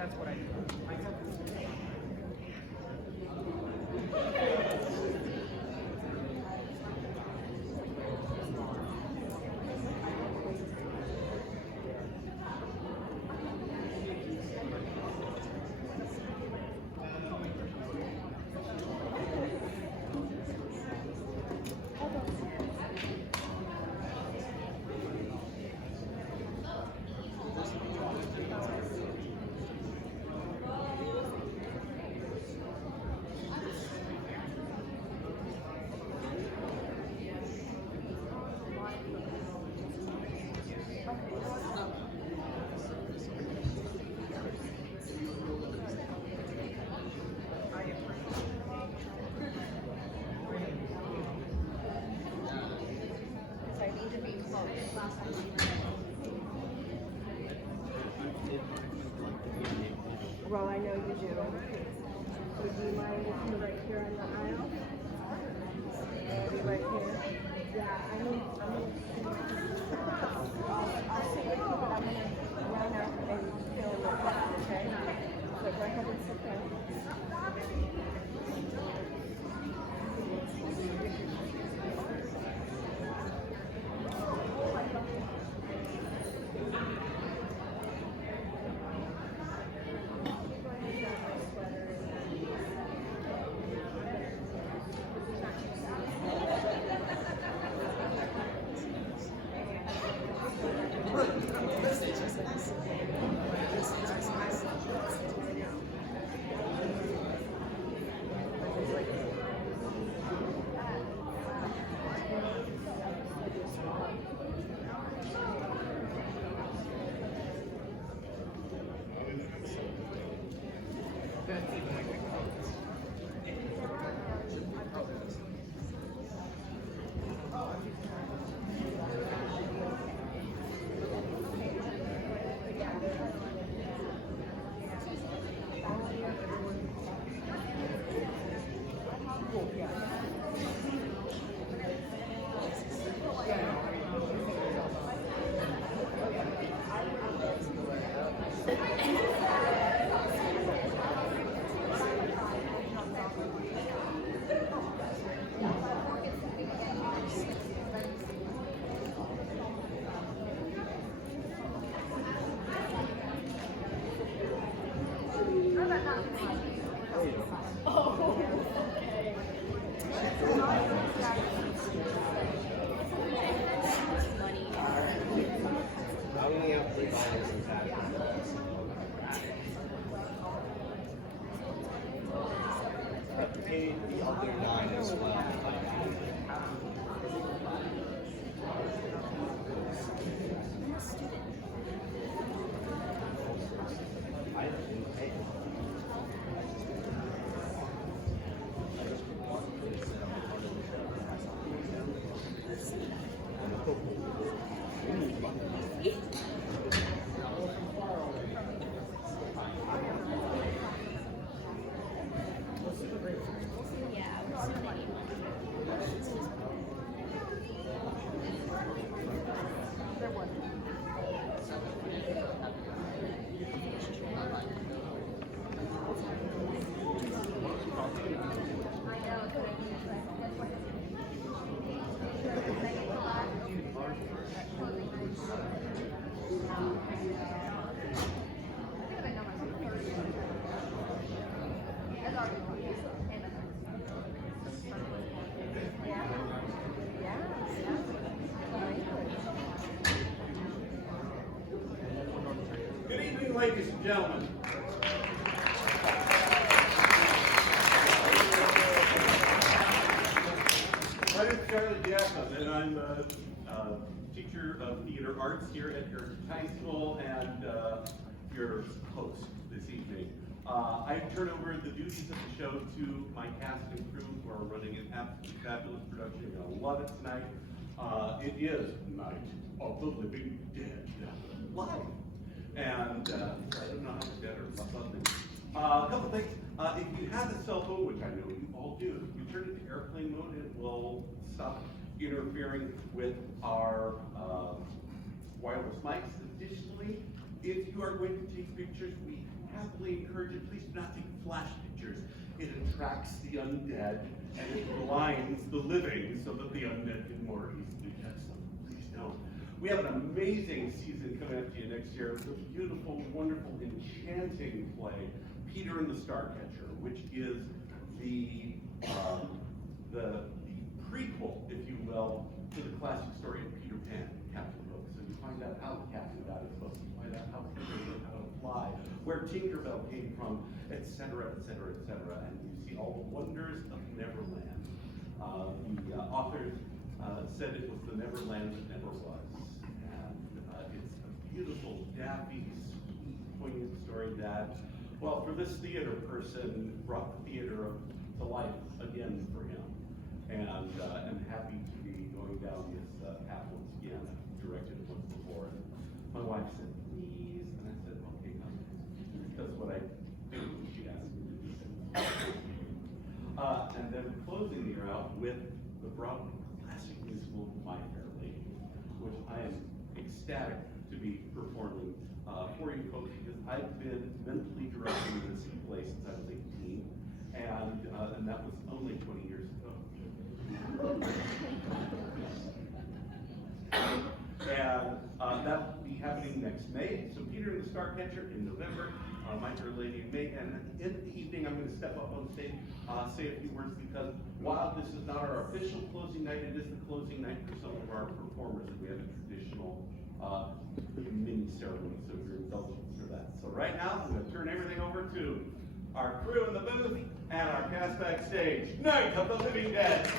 That's what I do. Well, I know you do. Would you mind if you're right here on the aisle? Maybe right here? Yeah, I'll sit with you, but I'm going to run up and fill your cup, okay? So go ahead and sit down. other wine as well. Good evening, ladies and gentlemen. My name is Charlie Jackson, and I'm a teacher of theater arts here at Heritage High School and your host this evening. I turn over the duties of the show to my cast and crew who are running an absolutely fabulous production. You're going to love it tonight. It is Night of the Living Dead live. And I don't know how to get or something. A couple things. If you have a cell phone, which I know you all do, you turn it to airplane mode, it will stop interfering with our wireless mics. Additionally, if you are going to take pictures, we happily encourage you, please do not take flash pictures. It attracts the undead and it blinds the living so that the undead can more easily catch them. Please don't. We have an amazing season coming up to you next year. It's a beautiful, wonderful, enchanting play, Peter and the Starcatcher, which is the prequel, if you will, to the classic story of Peter Pan, Captain Hook. So you find out how the captain got his hook, you find out how Peter learned how to fly, where Tinkerbell came from, etc., etc., etc., and you see all the wonders of Neverland. The authors said it was the Neverland that never was. And it's a beautiful, daffy, sweet, poignant story that, well, for this theater person, brought the theater to life again for him. And I'm happy to be going down this path once again. I've directed it once before. And my wife said, please. And I said, okay, that's what I do. She asked me to do. And then closing the year out with the Broadway classic musical, My Fair Lady, which I am ecstatic to be performing for you folks, because I've been mentally directing this play since I was 18, and that was only 20 years ago. And that will be happening next May. So Peter and the Starcatcher in November, My Fair Lady in May, and in the evening I'm going to step up on stage, say a few words, because while this is not our official closing night, it is the closing night for some of our performers, and we have a traditional mini ceremony, so if you're indulgent for that. So right now, I'm going to turn everything over to our crew in the booth and our cast backstage. Night of the Living Dead.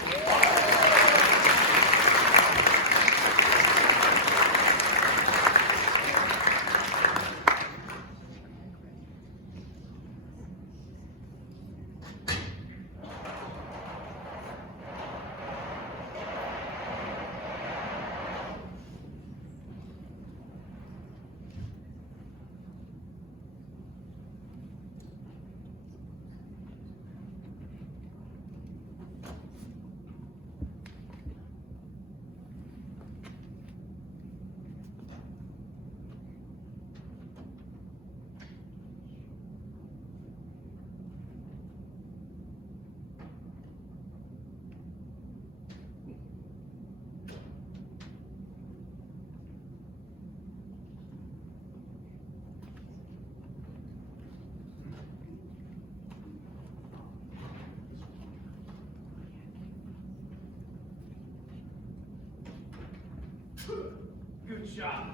Good shot.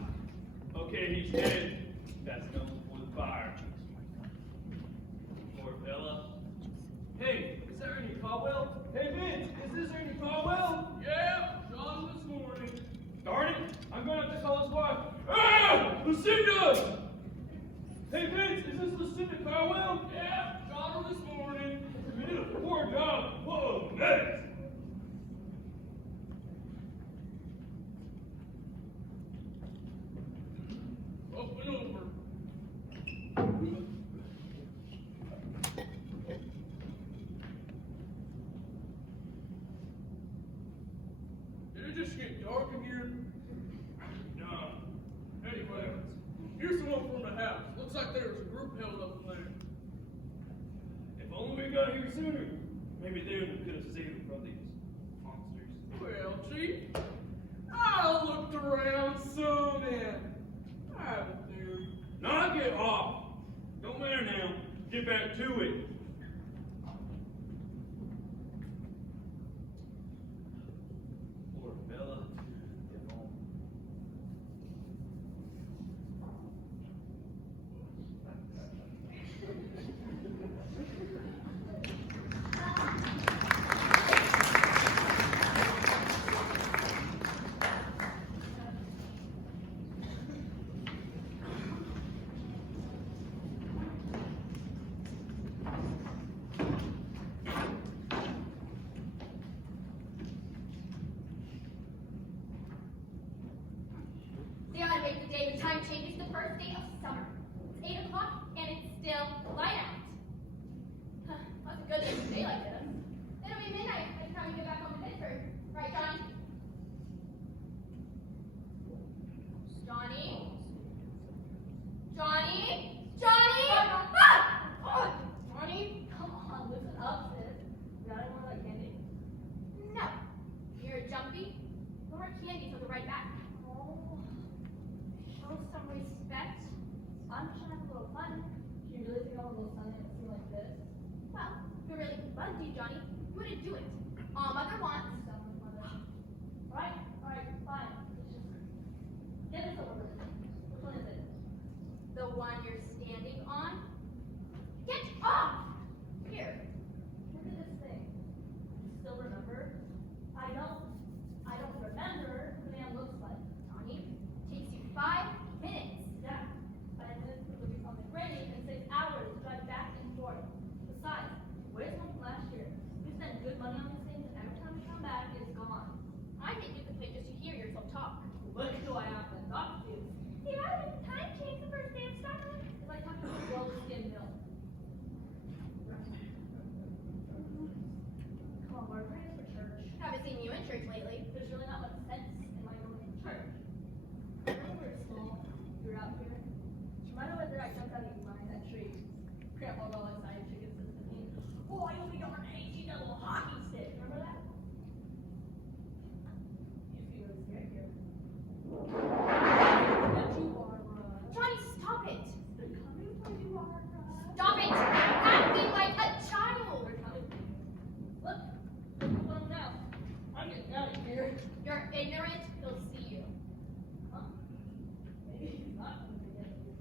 Okay, he's dead. That's known for the fire. Poor fella. Hey, Is there any Caldwell? Hey Vince, is this Ernie Caldwell? Yeah, John this morning. Darn it, I'm going to have to call his wife. Ah! Lucinda! Hey Vince, is this Lucinda Caldwell? Yeah, John this morning. We did a poor job. Whoa, next! Open over. Did it just get dark in here? No. Anyway, here's the one from the house. Looks like there was a group held up in there. If only we got here sooner. Maybe then we could have saved them from these monsters. Well, Chief, I looked around some and I haven't there. Now get off. Don't matter now. Get back to it. Poor Bella. Get home. The other day, the day the time changes, the first day of summer. It's 8 o'clock and it's still light out. Huh, that's a good day for daylight to us. It'll be midnight by the time we get back home to Pittsburgh. Right, Johnny? Johnny? Johnny? Johnny? Ah! Oh, Johnny? Come on, listen up, sis. You got any more like candy? No. You're jumpy. No more candy till the right back. Oh. Show some respect. I'm trying to have a little fun. Do you really think I'm a little fun in a scene like this? Well, if you're really fun, do you, Johnny? You wouldn't do it. All mother wants. Alright, fine. Let's just get this over with. Which one is it? The one you're standing on? Get off! Here. Look at this thing. Still remember? I don't remember what the man looks like. Johnny, takes you 5 minutes. Yeah, 5 minutes to look at something raining and 6 hours to drive back and forth. Besides, where's one from last year? We spent good money on these things and every time we come back, it's gone. I think you could pay just to hear yourself talk. What do I have to talk to? Yeah, I think time changed the first day of summer. It's like talking to a well-skinned milk. Come on, Mark, bring us for church. Haven't seen you in church lately. There's really not much sense in my going to church. When we were small, we were out here. Do you remember whether I jumped out of behind that tree? Grandpa got all excited, chicken says to me, "Oh, you'll be darn hasty, that little hockey stick." Remember that? You seem really scared here. That you are, Johnny, stop it! They're coming for you, Barbara. Stop it! Acting like a child! They're coming. Look, look at them now. I'm getting out of here. You're ignorant, he'll see you. Huh? Maybe he's not going to get you.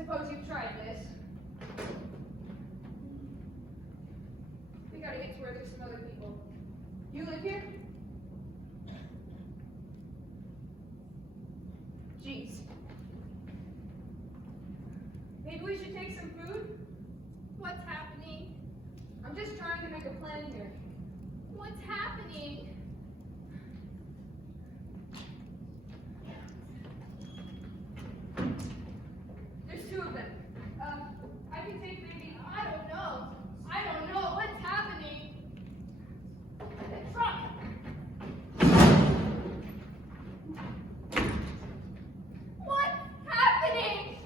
suppose you've tried this. We gotta get to where there's some other people. You live here? Jeez. Maybe we should take some food? What's happening? I'm just trying to make a plan here. What's happening? There's two of them. I can take maybe, I don't know. What's happening? The truck. What's happening?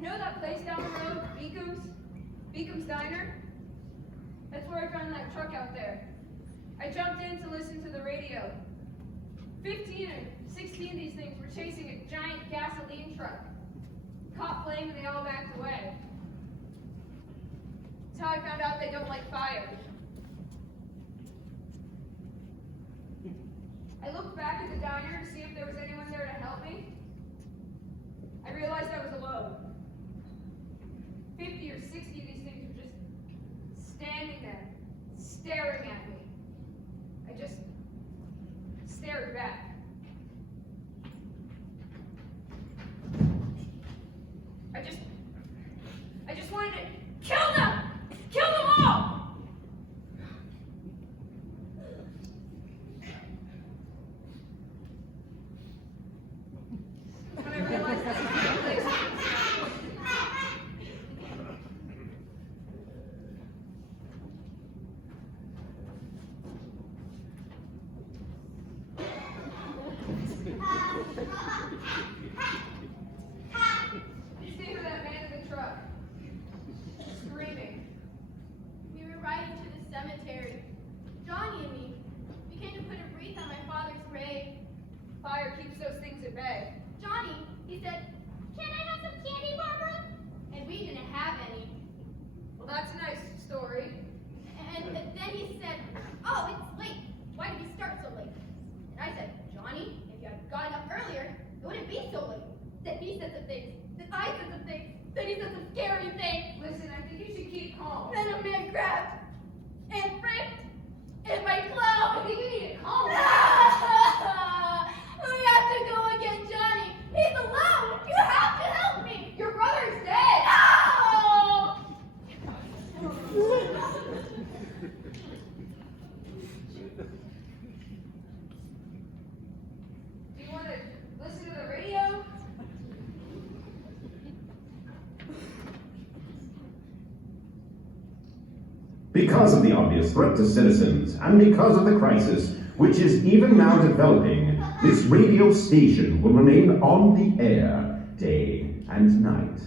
You know that place down the road, Beacom's Diner? That's where I found that truck out there. I jumped in to listen to the radio. 15 or 16 of these things were chasing a giant gasoline truck. Caught flame and they all backed away. That's how I found out they don't like fire. I looked back at the diner to see if there was anyone there to help me. I realized I was alone. 50 or 60 of these things were just standing there, staring at me. I just stared back. I just wanted to kill them! Kill them all! When I realized that the place was you see who that man in the truck? Screaming. We were riding to the cemetery. Johnny and me. We came to put a wreath on my father's grave. Fire keeps those things at bay. Johnny, he said, "Can I have some candy, Barbara?" And we didn't have any. Well, that's a nice story. And then he said, "Oh, it's late. Why did we start so late?" And I said, "Johnny, if you had gotten up earlier, it wouldn't be so late." Then he said some things. Then I said some things. Then he said some scary things. Listen, I think you should keep calm. Then a man grabbed and ripped in my I clothes. think you need to calm down. We have to go and get Johnny. He's alone. You have to help me. Your brother's dead. No! Do you want to listen to the radio? Because of the obvious threat to citizens, and because of the crisis, which is even now developing, this radio station will remain on the air, day and night.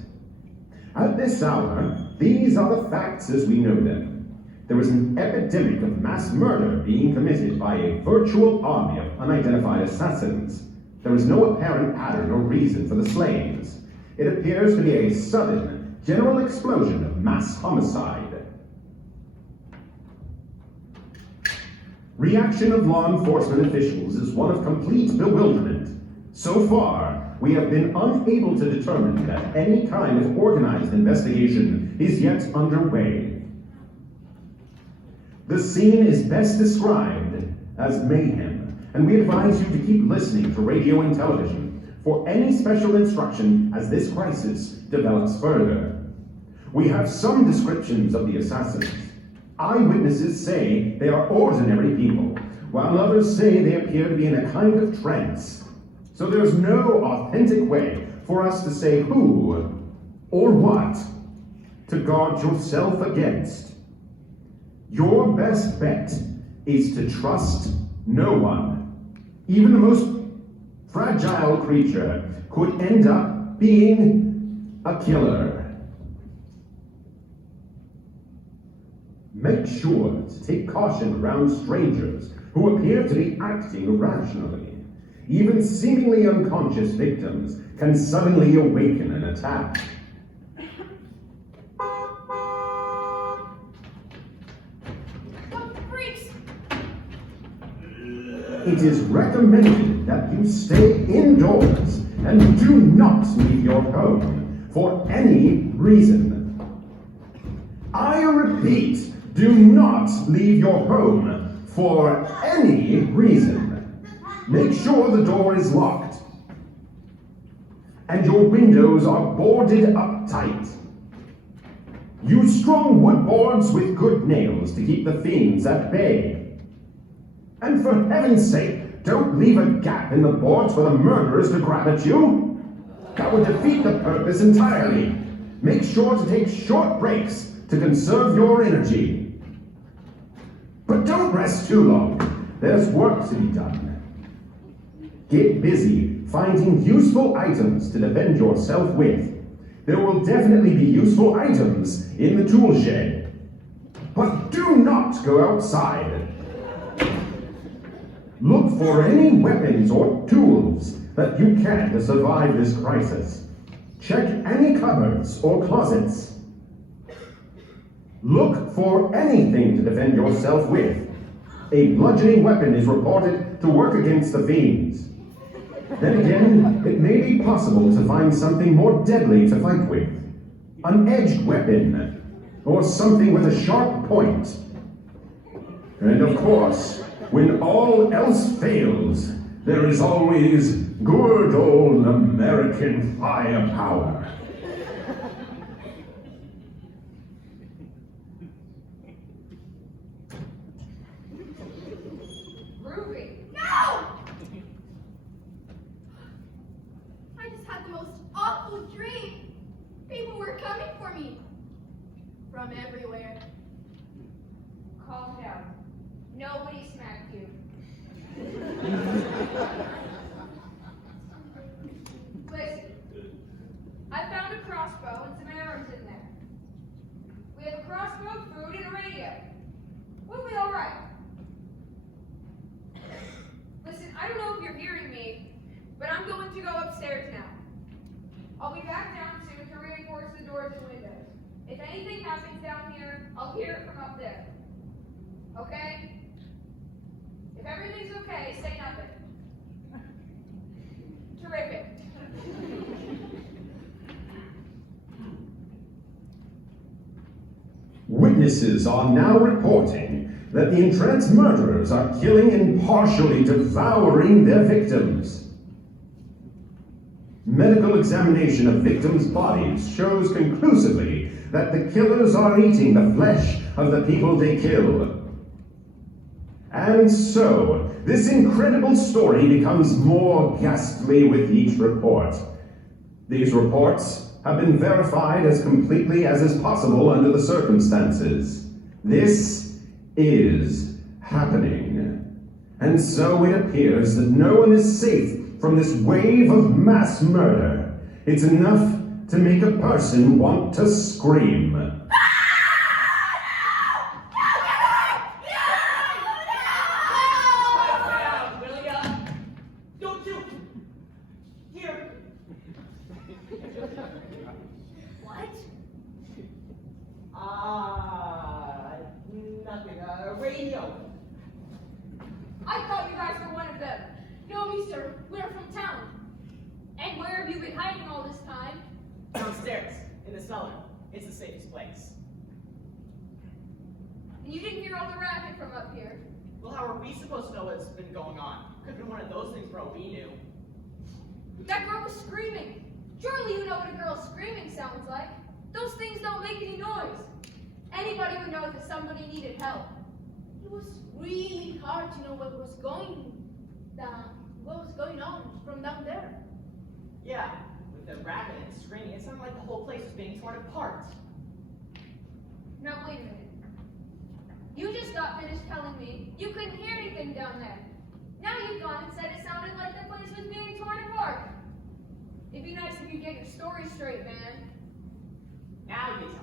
At this hour, these are the facts as we know them. There is an epidemic of mass murder being committed by a virtual army of unidentified assassins. There is no apparent pattern or reason for the slayings. It appears to be a sudden, general explosion of mass homicide. Reaction of law enforcement officials is one of complete bewilderment. So far, we have been unable to determine that any kind of organized investigation is yet underway. The scene is best described as mayhem, and we advise you to keep listening to radio and television for any special instruction as this crisis develops further. We have some descriptions of the assassins. Eyewitnesses say they are ordinary people, while others say they appear to be in a kind of trance. So there's no authentic way for us to say who or what to guard yourself against. Your best bet is to trust no one. Even the most fragile creature could end up being a killer. Make sure to take caution around strangers who appear to be acting rationally. Even seemingly unconscious victims can suddenly awaken and attack. Oh, freaks! It is recommended that you stay indoors and do not leave your home for any reason. I repeat, do not leave your home for any reason. Make sure the door is locked and your windows are boarded up tight. Use strong wood boards with good nails to keep the fiends at bay. And for heaven's sake, don't leave a gap in the boards for the murderers to grab at you. That would defeat the purpose entirely. Make sure to take short breaks to conserve your energy. But don't rest too long. There's work to be done. Get busy finding useful items to defend yourself with. There will definitely be useful items in the tool shed. But do not go outside. Look for any weapons or tools that you can to survive this crisis. Check any cupboards or closets. Look for anything to defend yourself with. A bludgeoning weapon is reported to work against the fiends. Then again, it may be possible to find something more deadly to fight with. An edged weapon, or something with a sharp point. And of course, when all else fails, there is always good old American firepower. Ruby! No! I just had the most awful dream. People were coming for me. From everywhere. Calm down. Nobody smacked you. Listen, I found a crossbow and some arrows in there. We have a crossbow, food, and a radio. We'll be all right. Listen, I don't know if you're hearing me, but I'm going to go upstairs now. I'll be back down soon to reinforce the doors and windows. If anything happens down here, I'll hear it from up there. Okay? If everything's okay, say nothing. Terrific. Witnesses are now reporting that the entranced murderers are killing and partially devouring their victims. Medical examination of victims' bodies shows conclusively that the killers are eating the flesh of the people they kill. And so, this incredible story becomes more ghastly with each report. These reports have been verified as completely as is possible under the circumstances. This is happening. And so it appears that no one is safe from this wave of mass murder. It's enough to make a person want to scream. Don't you? Here. What? Nothing. Radio. I thought you guys were one of them. No, me, sir. We're from town. And where have you been hiding all this time? Downstairs, in the cellar. It's the safest place. And you didn't hear all the racket from up here. Well, how are we supposed to know what's been going on? Could have been one of those things for all we knew. That girl was screaming. Surely you know what a girl screaming sounds like. Those things don't make any noise. Anybody would know that somebody needed help. It was really hard to know what was going on from down there. Yeah, with the racket and screaming, it sounded like the whole place was being torn apart. Now wait a minute. You just got finished telling me you couldn't hear anything down there. Now you've gone and said it sounded like the place was being torn apart. It'd be nice if you get your story straight, man. Now you tell me.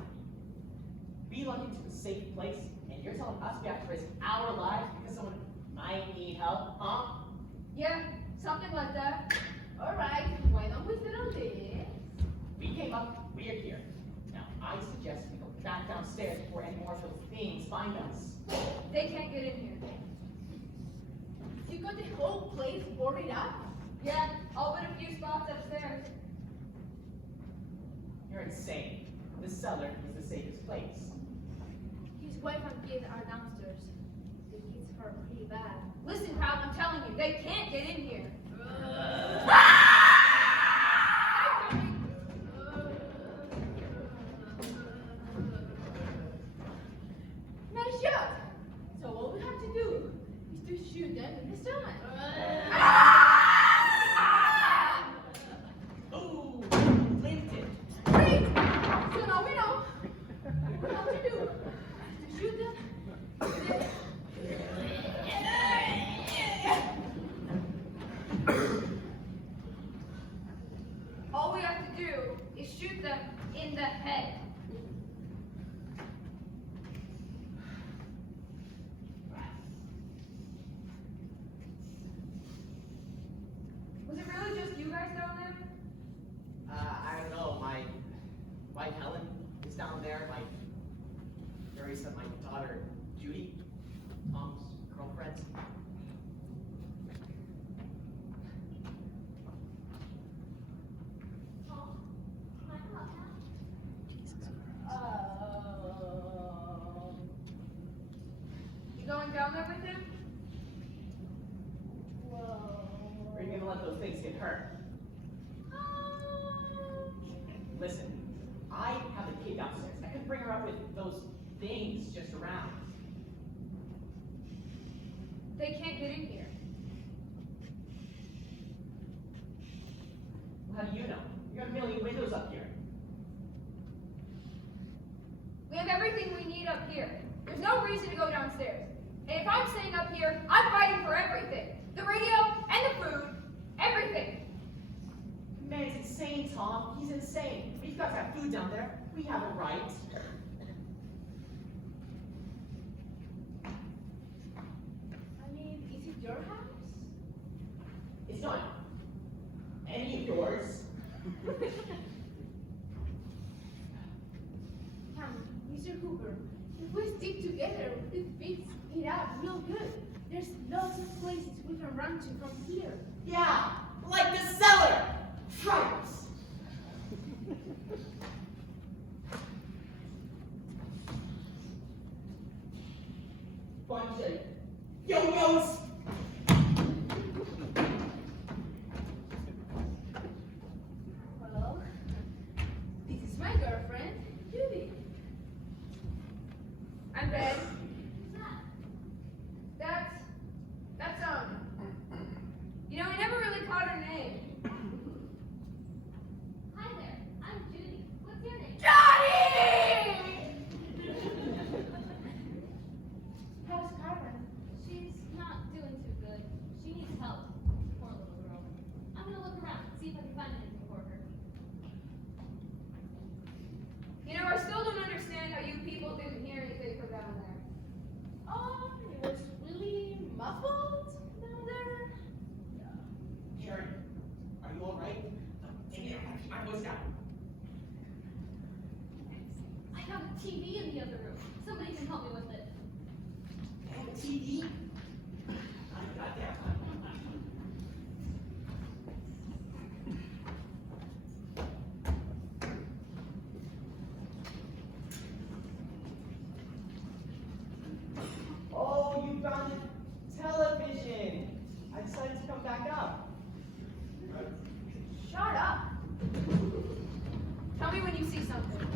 We lucked into a safe place, and you're telling us we have to risk our lives because someone might need help, huh? Yeah, something like that. Alright, why don't we sit on this? We came up, we are here. Now, I suggest we go back downstairs before any more of those things find us. They can't get in here. You got the whole place boarded up? Yeah, I'll put a few spots upstairs. You're insane. The cellar is the safest place. His wife and kid are downstairs. The kids hurt pretty bad. Listen, pal, I'm telling you, they can't get in here. Nice shot! So all we have to do is to shoot them in the stomach. Ooh, Linton. Great! So now we know what we have to do. To shoot them. All we have to do is shoot them in the head. Was it really just you guys down there? I don't know, my wife Helen is down there, my Teresa, my daughter Judy, Tom's girlfriend. You going down there with him? Are you gonna let those things get hurt? Listen, I have a kid downstairs. I could bring her up with those things just around. They can't get in here. How do you know? You got a million windows up here. We have everything we need up here. There's no reason to go downstairs. And if I'm staying up here, I'm fighting for everything. The radio and the food, everything. Man's insane, Tom. He's insane. We've got to have food down there. We have a right. I mean, is it your house? It's not any of yours. Mr. Hoover, if we stick together, we fix it up real good. There's lots of places we can run to from here. Yeah, like the cellar. Friars. Bunch of yo-yos. Well, this is my girlfriend, Judy. I'm Red. That's you know, we never really caught her name. Hi there, I'm Judy. What's your name? Johnny! How's Carmen? She's not doing too good. She needs help. Poor little girl. I'm gonna look around, see if I can find anything for her. You know, I still don't understand how you people didn't hear anything from down there. It was really muffled down there. Karen, are you all right? In there, I was down. I have a TV in the other room. Somebody can help me with it. And the TV. I got that. Oh, you found the television. I decided to come back up. Shut up. Tell me when you see something.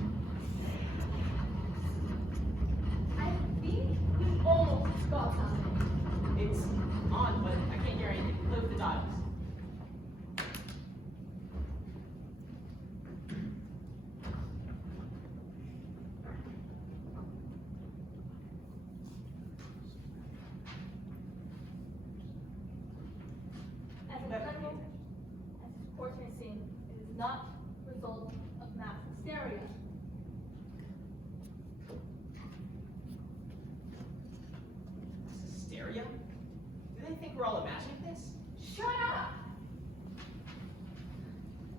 I think you almost got something. It's on, but I can't hear anything. Play with the dials. As a federal, as this report may seem, it is not a result of mass hysteria. Hysteria? really think we're all imagining this? Shut up!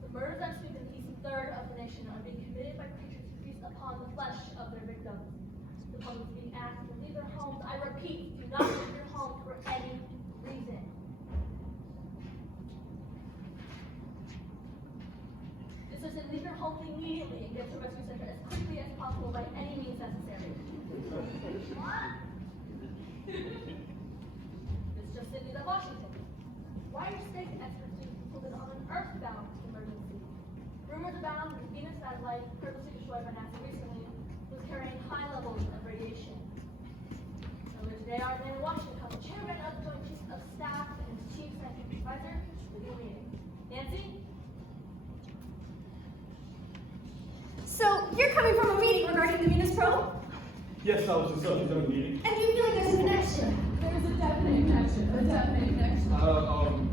The murders I'm speaking of the eastern third of the nation are being committed by creatures who feast upon the flesh of their victims. The public is being asked to leave their homes. I repeat, do not leave your homes for any reason. This is to leave your homes immediately and get to a rescue center as quickly as possible by any means necessary. This is just Sydney, Washington. Why are state experts being concluded on an earthbound emergency? Rumors abound that the Venus satellite, purposely destroyed by NASA recently, was carrying high levels of radiation. Earlier today, our man in Washington held the chairman of the Joint Chiefs of Staff and his chief scientific advisor to the meeting. Nancy? So, you're coming from a meeting regarding the Venus probe? Yes, I was the subject of the meeting. And you feel like there's a connection? There's a definite connection. A definite connection.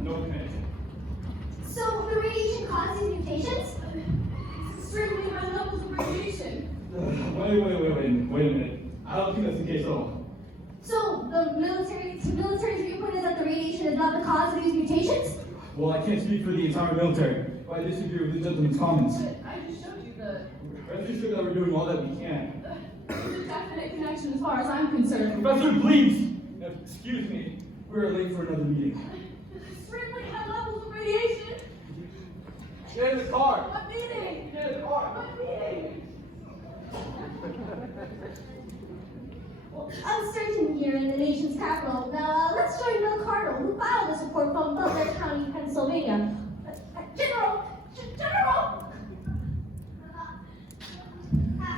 No connection. So, the radiation causes mutations? Extremely high levels of radiation. Wait a minute. I don't think that's the case at all. So, the military's viewpoint is that the radiation is not the cause of these mutations? Well, I can't speak for the entire military, but I disagree with the gentleman's comments. But I just showed you the Rest assured that we're doing all that we can. there's a definite connection as far as I'm concerned. Professor, please! Excuse me. We're late for another meeting. Extremely high levels of radiation. Get in the car! What meeting? Get in the car! What meeting? Well, I'm searching here in the nation's capital. Now, let's join Bill Cardinal, who filed this report from Butler County, Pennsylvania. General!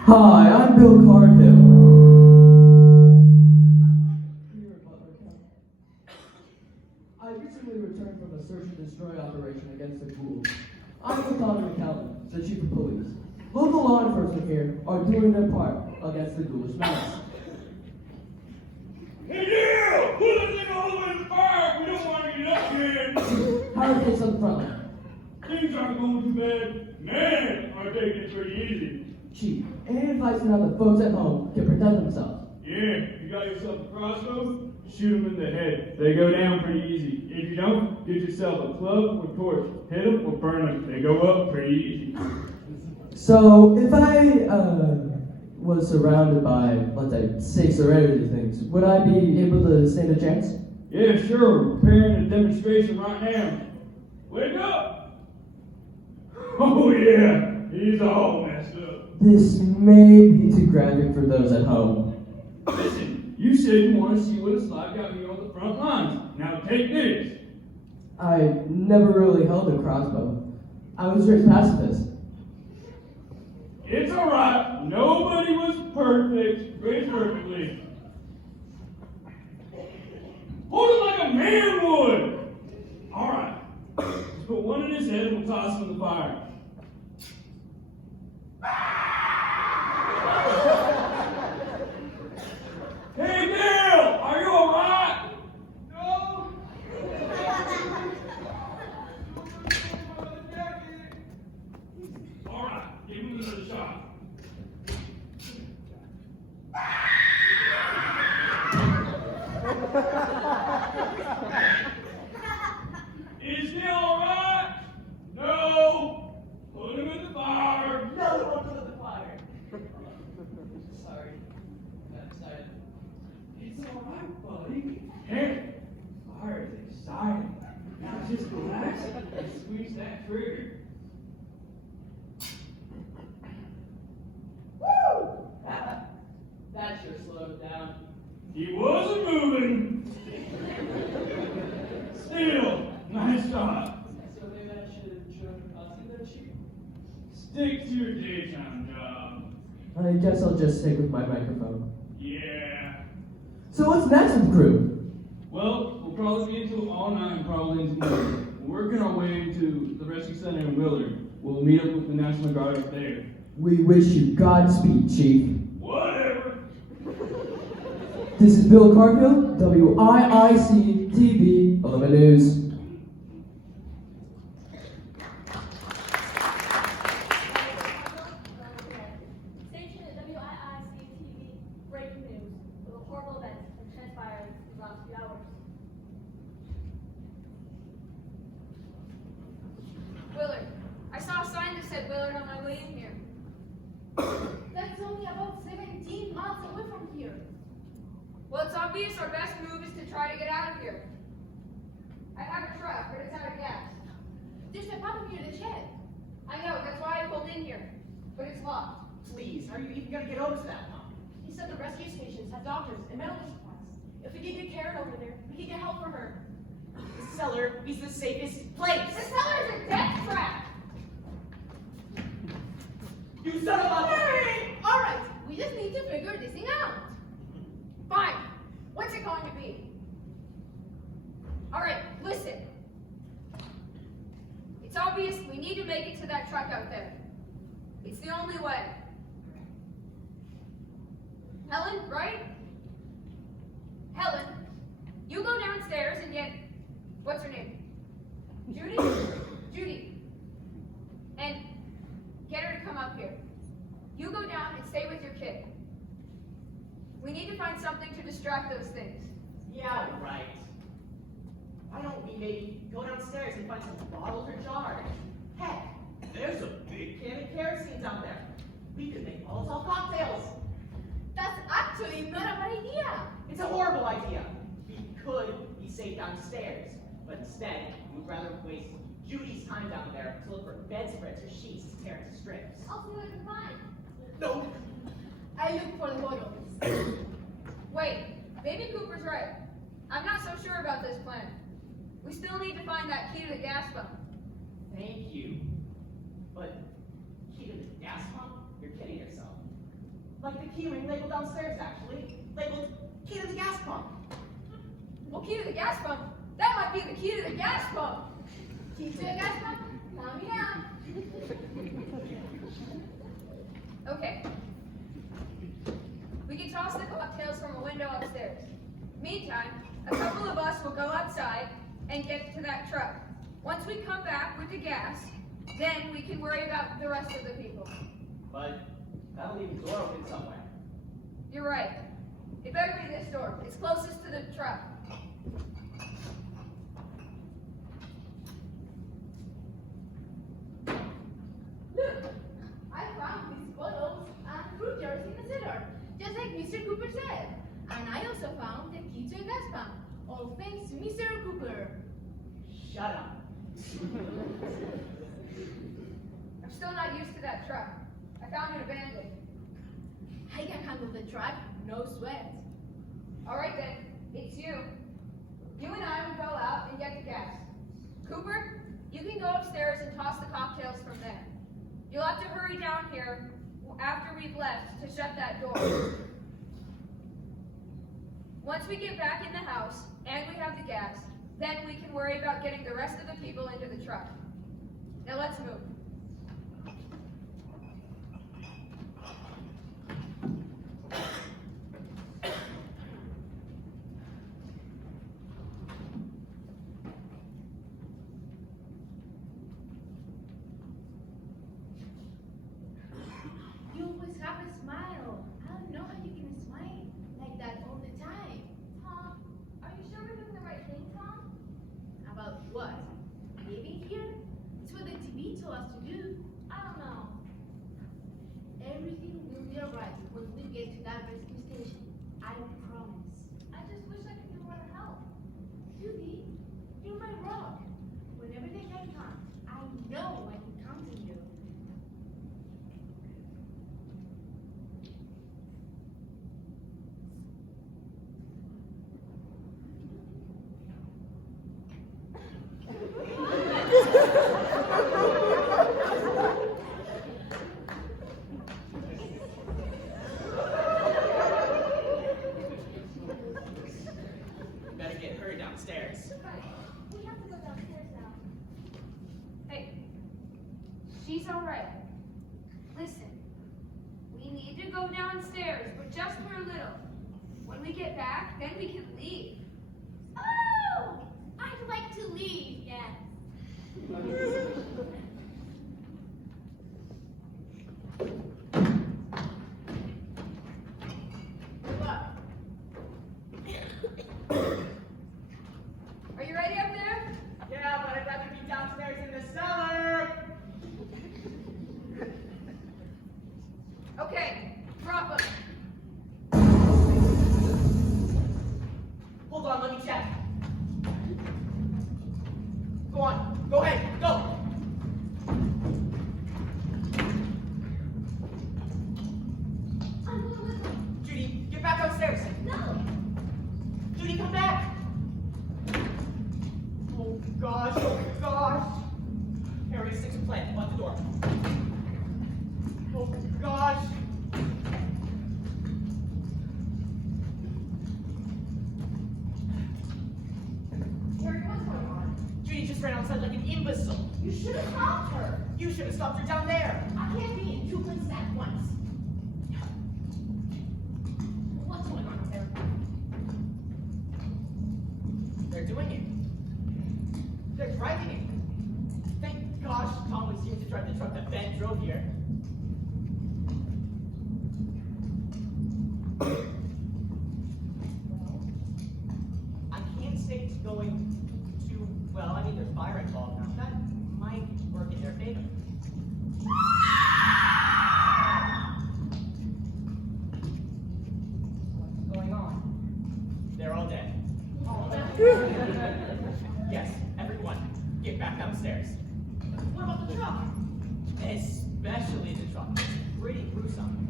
Hi, I'm Bill Cardhill. Here in Butler County. I recently returned from a search and destroy operation against the ghouls. I'm with Father McCallum, the chief of police. Local law enforcement here are doing their part against the ghoulish menace. Hey, Neil! Put that thing all the way in the fire! We don't want to get up here! How are things on the front line? Things aren't going too bad. Man, are taking it pretty easy. Chief, any advice on how the folks at home can protect themselves? Yeah, you got yourself a crossbow? Shoot them in the head. They go down pretty easy. If you don't, get yourself a club or torch. Hit them or burn them. They go up pretty easy. So, if I was surrounded by, let's say, 6 or 8 of these things, would I be able to stand a chance? Yeah, sure. Preparing a demonstration right now. Wake up! Oh yeah, he's all messed up. This may be too graphic for those at home. Listen, you said you want to see what it's like out here on the front lines. Now take this. I never really held a crossbow. I was raised pacifist. It's alright. Nobody was perfect. Raised perfectly. Hold it like a man would. Alright. Just put one in his head and we'll toss him in the fire. Hey, Dale! Are you alright? No. Alright, give him another shot. Is he alright? No! Put him in the fire! No, don't put it in the fire. Sorry. I got excited. It's alright, buddy. Hey, fire is exciting. Now just relax and squeeze that trigger. Woo! That sure slowed it down. He wasn't moving. Still, nice shot. So maybe I should do that, Chief. Stick to your daytime job. I guess I'll just stick with my microphone. Yeah. So what's next with the crew? Well, we'll probably be into it all night and probably into the morning. We're working our way into the rescue center in Willard. We'll meet up with the National Guard up there. We wish you Godspeed, Chief. Whatever. This is Bill Cargill, WIIC TV 11 News. Station at WIIC TV, breaking news. The horrible events that transpired these last few hours. obvious our best move is to try to get out of here. I have a truck, but it's out of gas. There's a pop-up near the shed. I know, that's why I pulled in here. But it's locked. Please, how are you even gonna get over to that pump? He said the rescue stations have doctors and medical supplies. If we could get Karen over there, we could get help for her. The cellar is the safest place. The cellar's a death trap! You son of a... All right, we just need to figure this thing out. Fine. What's it going to be? Alright, listen. It's obvious we need to make it to that truck out there. It's the only way. Helen, right? Helen, you go downstairs and get, what's her name? Judy? Judy. And get her to come up here. You go down and stay with your kid. We need to find something to distract those things. Yeah, right. Why don't we maybe go downstairs and find some bottles or jars? Heck, there's a big can of kerosene down there. We could make Molotov cocktails. That's actually not a bad idea. It's a horrible idea. We could be safe downstairs, but instead, we'd rather waste Judy's time down there to look for bedspreads or sheets to tear into strips. I'll see what I can find. No. I look for the bottles. Wait, maybe Cooper's right. I'm not so sure about this plan. We still need to find that key to the gas pump. Thank you. But key to the gas pump? You're kidding yourself. Like the key ring labeled downstairs, actually. Labeled key to the gas pump. Well, key to the gas pump? That might be the key to the gas pump. Key to the gas pump? Count me down. Okay. We can toss the cocktails from a window upstairs. Meantime, a couple of us will go outside and get to that truck. Once we come back with the gas, then we can worry about the rest of the people. But that'll leave the door open somewhere. You're right. It better be this door. It's closest to the truck. Look, I found these bottles and fruit jars in the cellar, just like Mr. Cooper said. And I also found the key to the gas pump. All thanks to Mr. Cooper. Shut up. I'm still not used to that truck. I found it abandoned. I can handle the truck, no sweat. All right then, it's you. You and I will go out and get the gas. Cooper, you can go upstairs and toss the cocktails from there. You'll have to hurry down here after we've left to shut that door. Once we get back in the house and we have the gas, then we can worry about getting the rest of the people into the truck. Now let's move. You always have a smile. I don't know how you can smile like that all the time. Tom, are you sure we're doing the right thing, Tom? About what? Living here? It's what the TV told us to do. I don't know. Everything will be alright when we get to that rescue station. I promise. I just wish I could do more to help. Judy, you're my rock. Whenever the time comes, I know I can count on you. We better get her downstairs. We have to go downstairs now. Hey, she's all right. Listen, we need to go downstairs, but just for a little. When we get back, then we can leave. Oh! I'd like to leave, yes. What? Are you ready up there? Yeah, but I'd rather be downstairs in the cellar. Okay, drop them. Go on. Go ahead. Go. Judy, get back upstairs. No. Judy, come back. Oh gosh, oh gosh. Harry, stick to plan. Lock the door. Oh gosh. Harry, what's going on? Judy just ran outside like an imbecile. You should have stopped her. You should have stopped her down there. I can't be in two places at once. What's going on there? They're doing it. They're driving it. Thank gosh Tom was here to drive the truck that Ben drove here. I can't say it's going too well. I mean, there's fire involved now. That might work in their favor. What's going on? They're all dead. Yes, everyone, get back downstairs. What about the truck? Especially the truck. It's pretty gruesome.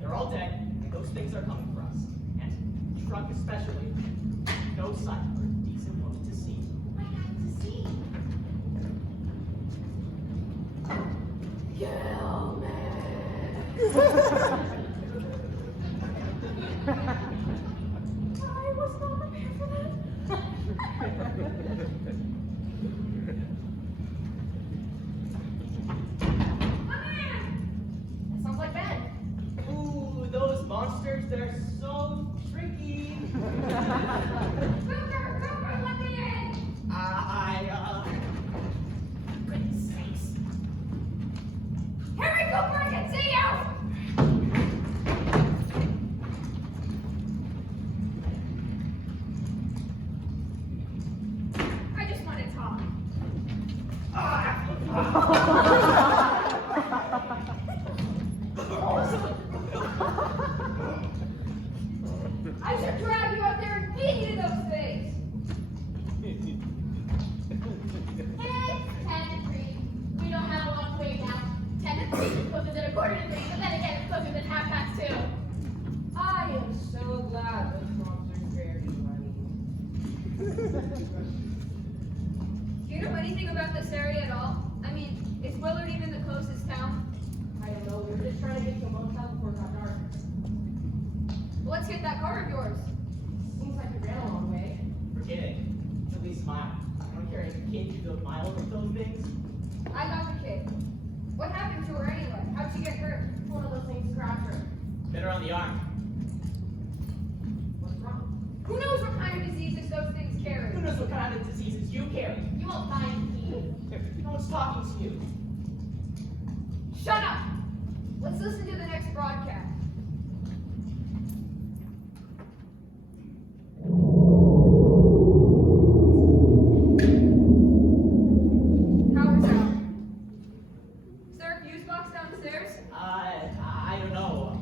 They're all dead, and those things are coming for us. And the truck especially. No sight for a decent woman to see. I have to see. Kill me. I was not prepared for that. That sounds like Ben. Ooh, those monsters, they're so tricky. Cooper, let me in. Goodness sakes. Harry Cooper, I can see you. I just want to talk. I should drag you out there and beat you to those things. It's 10-3. We don't have a long way now. 10-3 is closer than a quarter to 3, but then again, it's closer than 2:30. I am so glad those moms are very funny. Do you know anything about this area at all? I mean, is Willard even the closest town? I don't know, we were just trying to get to a motel before it got dark. Well, let's get that car of yours. Seems like we ran a long way. Forget it. It's at least a mile. I don't care if a kid can do a mile with those things. I got the kid. What happened to her anyway? How'd she get hurt? One of those things scratched her. Hit her on the arm. What's wrong? Who knows what kind of diseases those things carry? Who knows what kind of diseases you carry? You won't find me. No one's talking to you. Shut up! Let's listen to the next broadcast. Power's out. Is there a fuse box downstairs? I don't know.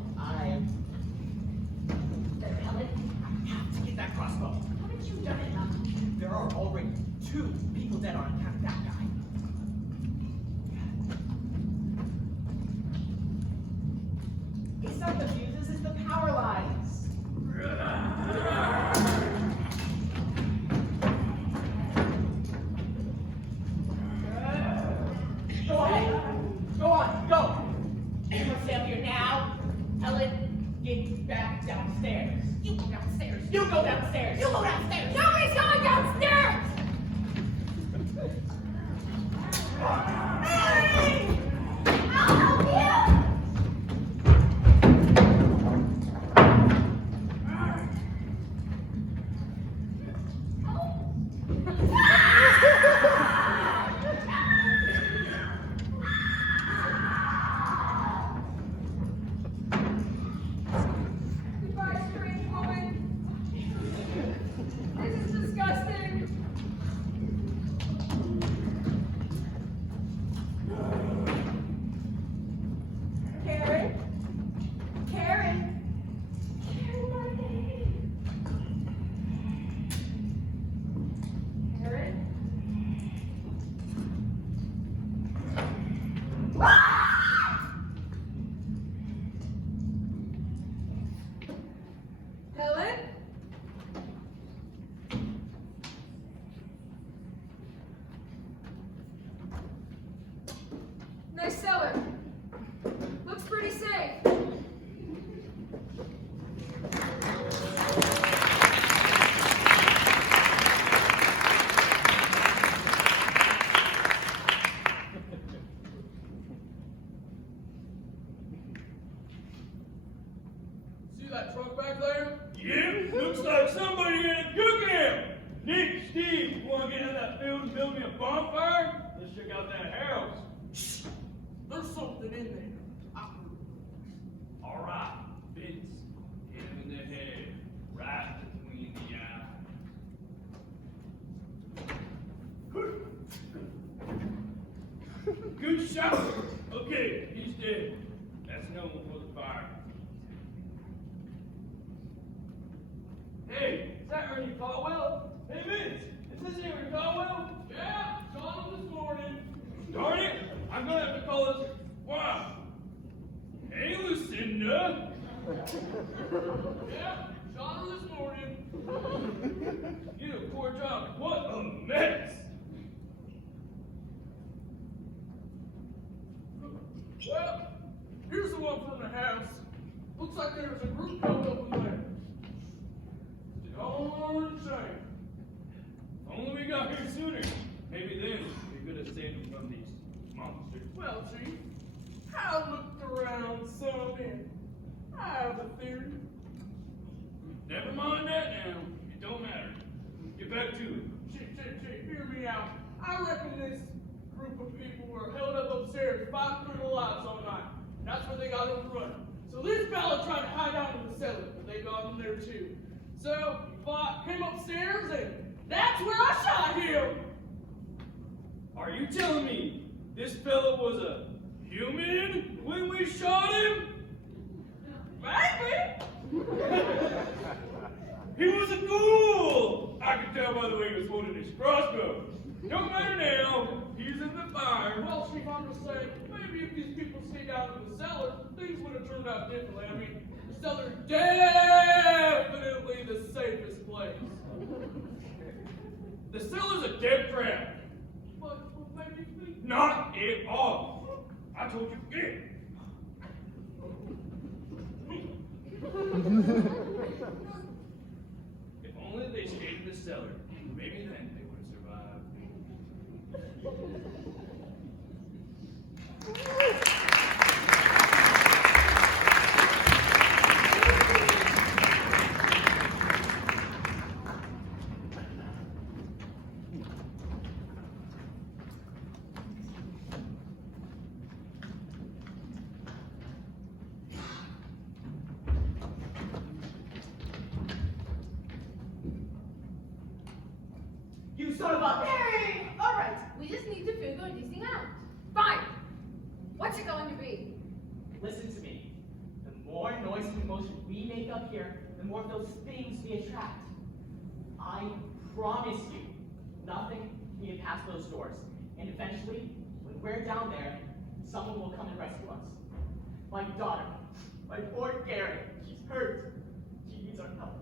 Helen, I have to get that crossbow. Haven't you done enough? There are already 2 people dead on account of that guy. It's not the fuses, it's the power lines. Go ahead. Go on, go. You must stay up here now. Helen, get back downstairs. You go downstairs. You go downstairs. You go downstairs. Nobody's going downstairs! Steve, you wanna get in that field and build me a bonfire? Let's check out that house. Shh. There's something in there. All right, Vince, hit him in the head, right between the eyes. Good shot. Okay, he's dead. That's no one for the fire. Hey, is that Ernie Caldwell? Hey, Vince, is this Ernie Caldwell? Yeah, saw him this morning. Darn it, I'm gonna have to call this. Wow. Hey, Lucinda. Yeah, saw him this morning. You did a poor job. What a mess. Well, here's the one from the house. Looks like there was a group held up in there. Darn shame. If only we got here sooner. Maybe then we could have saved him from these monsters. Well, Chief, I looked around some and I have a theory. Never mind that now. It don't matter. Get back to it. Chief, hear me out. I reckon this group of people were held up upstairs fighting through the lights all night. That's where they got overrun. So this fella tried to hide out in the cellar, but they got him there too. So he fought, came upstairs, and that's where I shot him. Are you telling me this fella was a human when we shot him? Maybe. He was a ghoul! I could tell by the way he was holding his crossbow. Don't matter now. He's in the fire. Well, Chief, I'm just saying, maybe if these people stayed down in the cellar, things would have turned out differently. I mean, the cellar's definitely the safest place. The cellar's a dead trap. But maybe we... Not at all. I told you again. If only they stayed in the cellar, maybe then they would have survived. You son of a... Hey! Alright, we just need to figure this thing out. Fine! What's it going to be? Listen to me. The more noise and commotion we make up here, the more of those things we attract. I promise you, nothing can get past those doors. And eventually, when we're down there, someone will come and rescue us. My daughter, my poor Gary, she's hurt. She needs our help.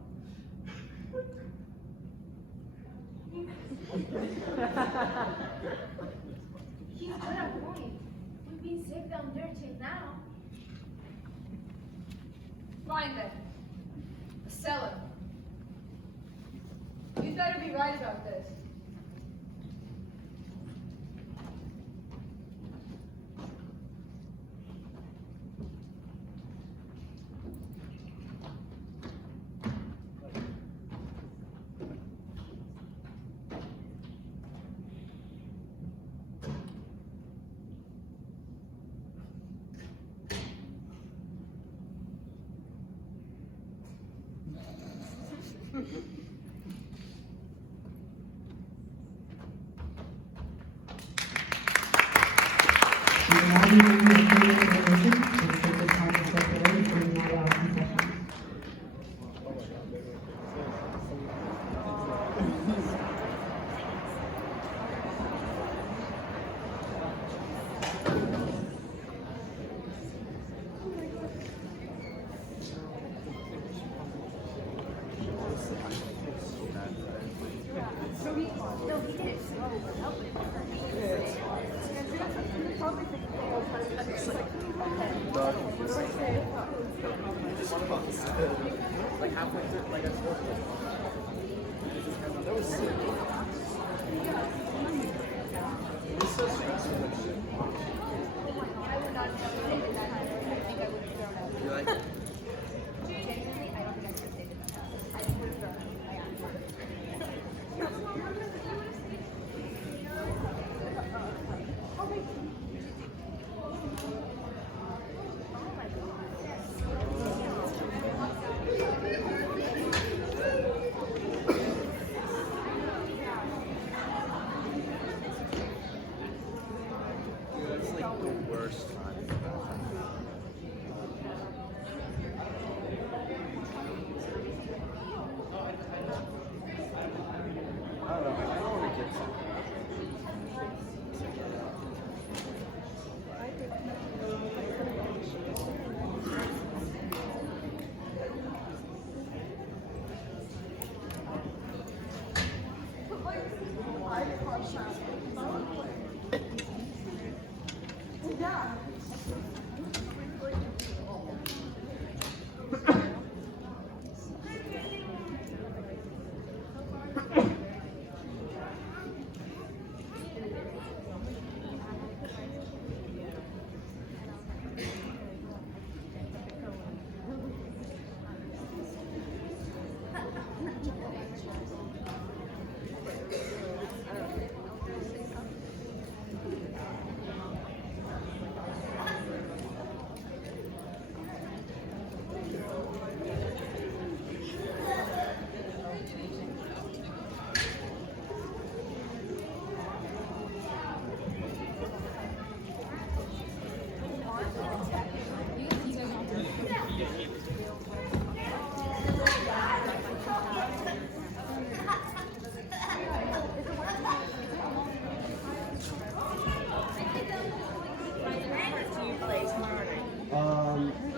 He's got a point. We've been safe down there till now. Fine then. The cellar. You better be right about this.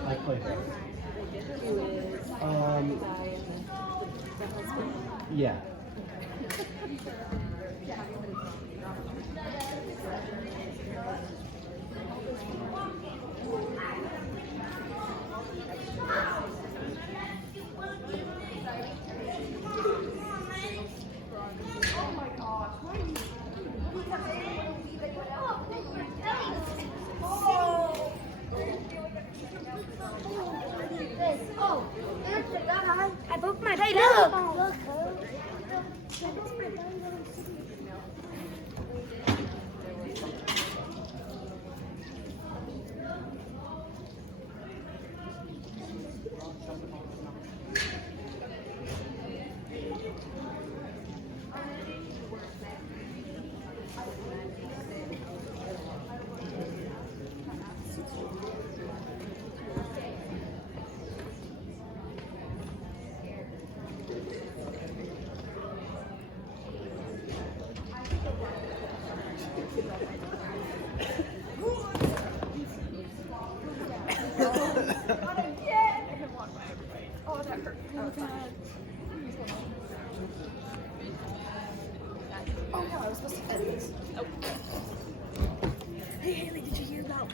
I play there. Yeah. Oh, I broke my pillow. Oh no, I was supposed to edit this. Oh. Hey Haley, did you hear about